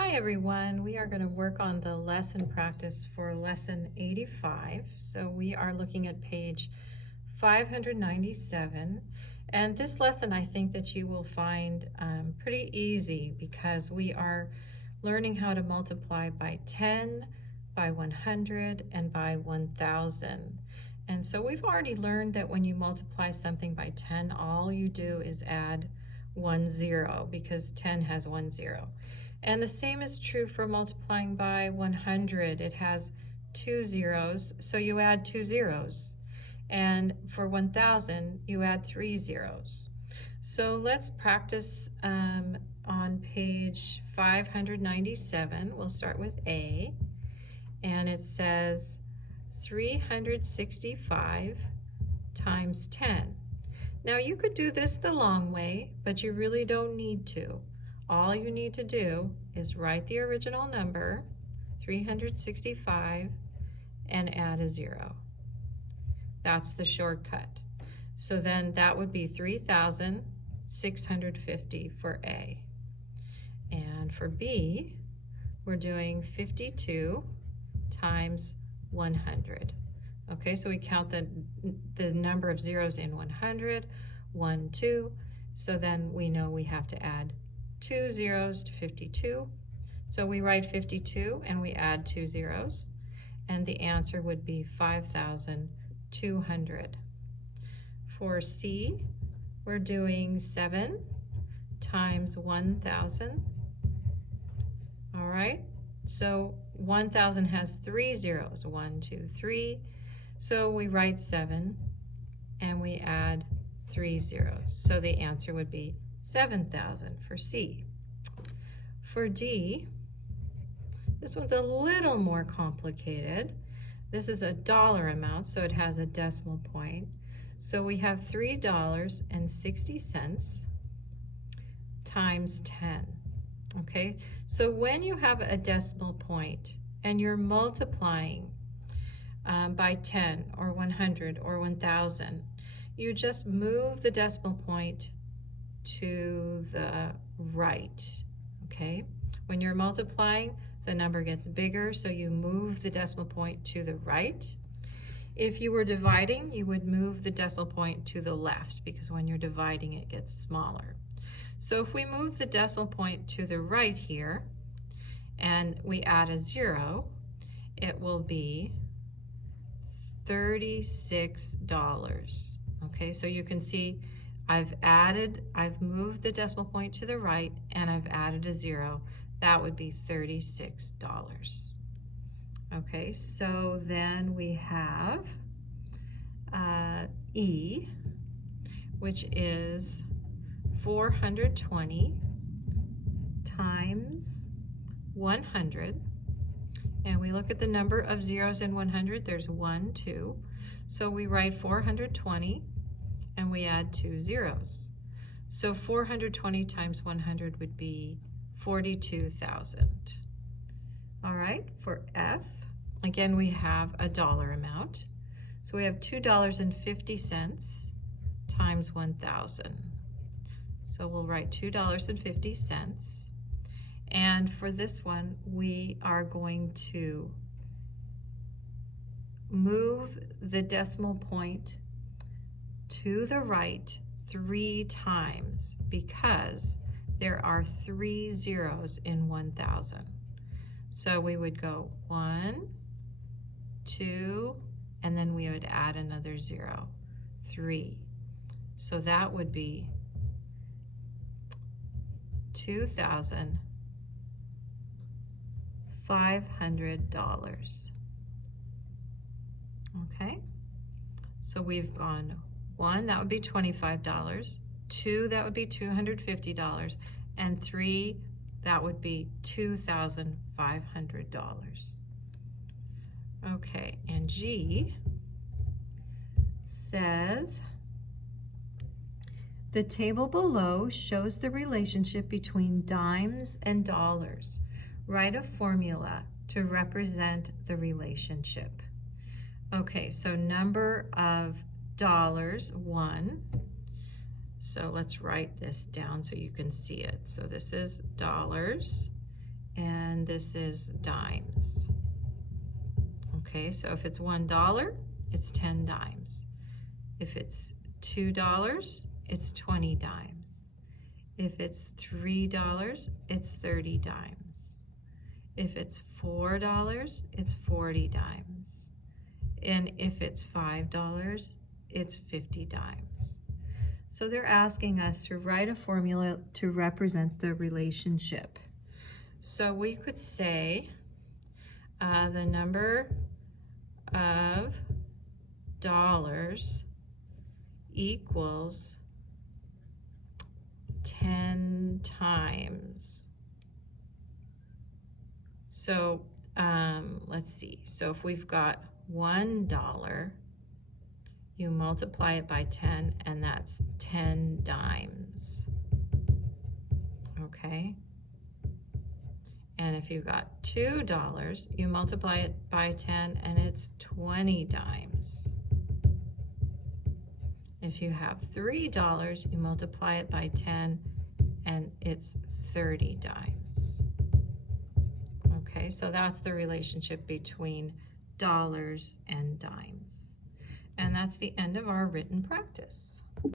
Hi everyone, we are going to work on the lesson practice for lesson 85. So we are looking at page 597, and this lesson I think that you will find pretty easy because we are learning how to multiply by 10, by 100, and by 1000. And so we've already learned that when you multiply something by 10, all you do is add 1 0 because 10 has 1 0. And the same is true for multiplying by 100. It has 2 zeros, so you add 2 zeros. And for 1000, you add 3 zeros. So let's practice on page 597. We'll start with A, and it says 365 times 10. Now you could do this the long way, but you really don't need to. All you need to do is write the original number, 365, and add a 0. That's the shortcut. So then that would be 3,650 for A. And for B, we're doing 52 times 100. Okay, so we count the number of zeros in 100, 1, 2. So then we know we have to add 2 zeros to 52. So we write 52 and we add 2 zeros, and the answer would be 5,200. For C, we're doing 7 times 1,000. All right, so 1,000 has 3 zeros, 1, 2, 3. So we write 7 and we add 3 zeros. So the answer would be 7,000 for C. For D, this one's a little more complicated. This is a dollar amount, so it has a decimal point. So we have $3.60 times 10. Okay, so when you have a decimal point and you're multiplying by 10 or 100 or 1,000, you just move the decimal point to the right, okay? When you're multiplying, the number gets bigger, so you move the decimal point to the right. If you were dividing, you would move the decimal point to the left, because when you're dividing, it gets smaller. So if we move the decimal point to the right here, and we add a 0, it will be $36. Okay, so you can see I've moved the decimal point to the right, and I've added a 0. That would be $36. Okay, so then we have E, which is 420 times 100. And we look at the number of zeros in 100. There's 1, 2. So we write 420 and we add 2 zeros. So 420 times 100 would be 42,000. All right, for F, again, we have a dollar amount. So we have $2.50 times 1,000. So we'll write $2.50. And for this one, we are going to move the decimal point to the right 3 times because there are 3 zeros in 1,000. So we would go 1, 2, and then we would add another 0, 3. So that would be $2,500. Okay, so we've gone 1, that would be $25, 2, that would be $250, and 3, that would be $2,500. Okay, and G says, the table below shows the relationship between dimes and dollars. Write a formula to represent the relationship. Okay, so number of dollars, 1. So let's write this down so you can see it. So this is dollars, and this is dimes. Okay, so if it's $1, it's 10 dimes. If it's $2, it's 20 dimes. If it's $3, it's 30 dimes. If it's $4, it's 40 dimes. And if it's $5, it's 50 dimes. So they're asking us to write a formula to represent the relationship. So we could say the number of dollars equals 10 times. So let's see. So if we've got $1, you multiply it by 10, and that's 10 dimes. Okay? And if you got $2, you multiply it by 10, and it's 20 dimes. If you have $3, you multiply it by 10, and it's 30 dimes. Okay, so that's the relationship between dollars and dimes. And that's the end of our written practice.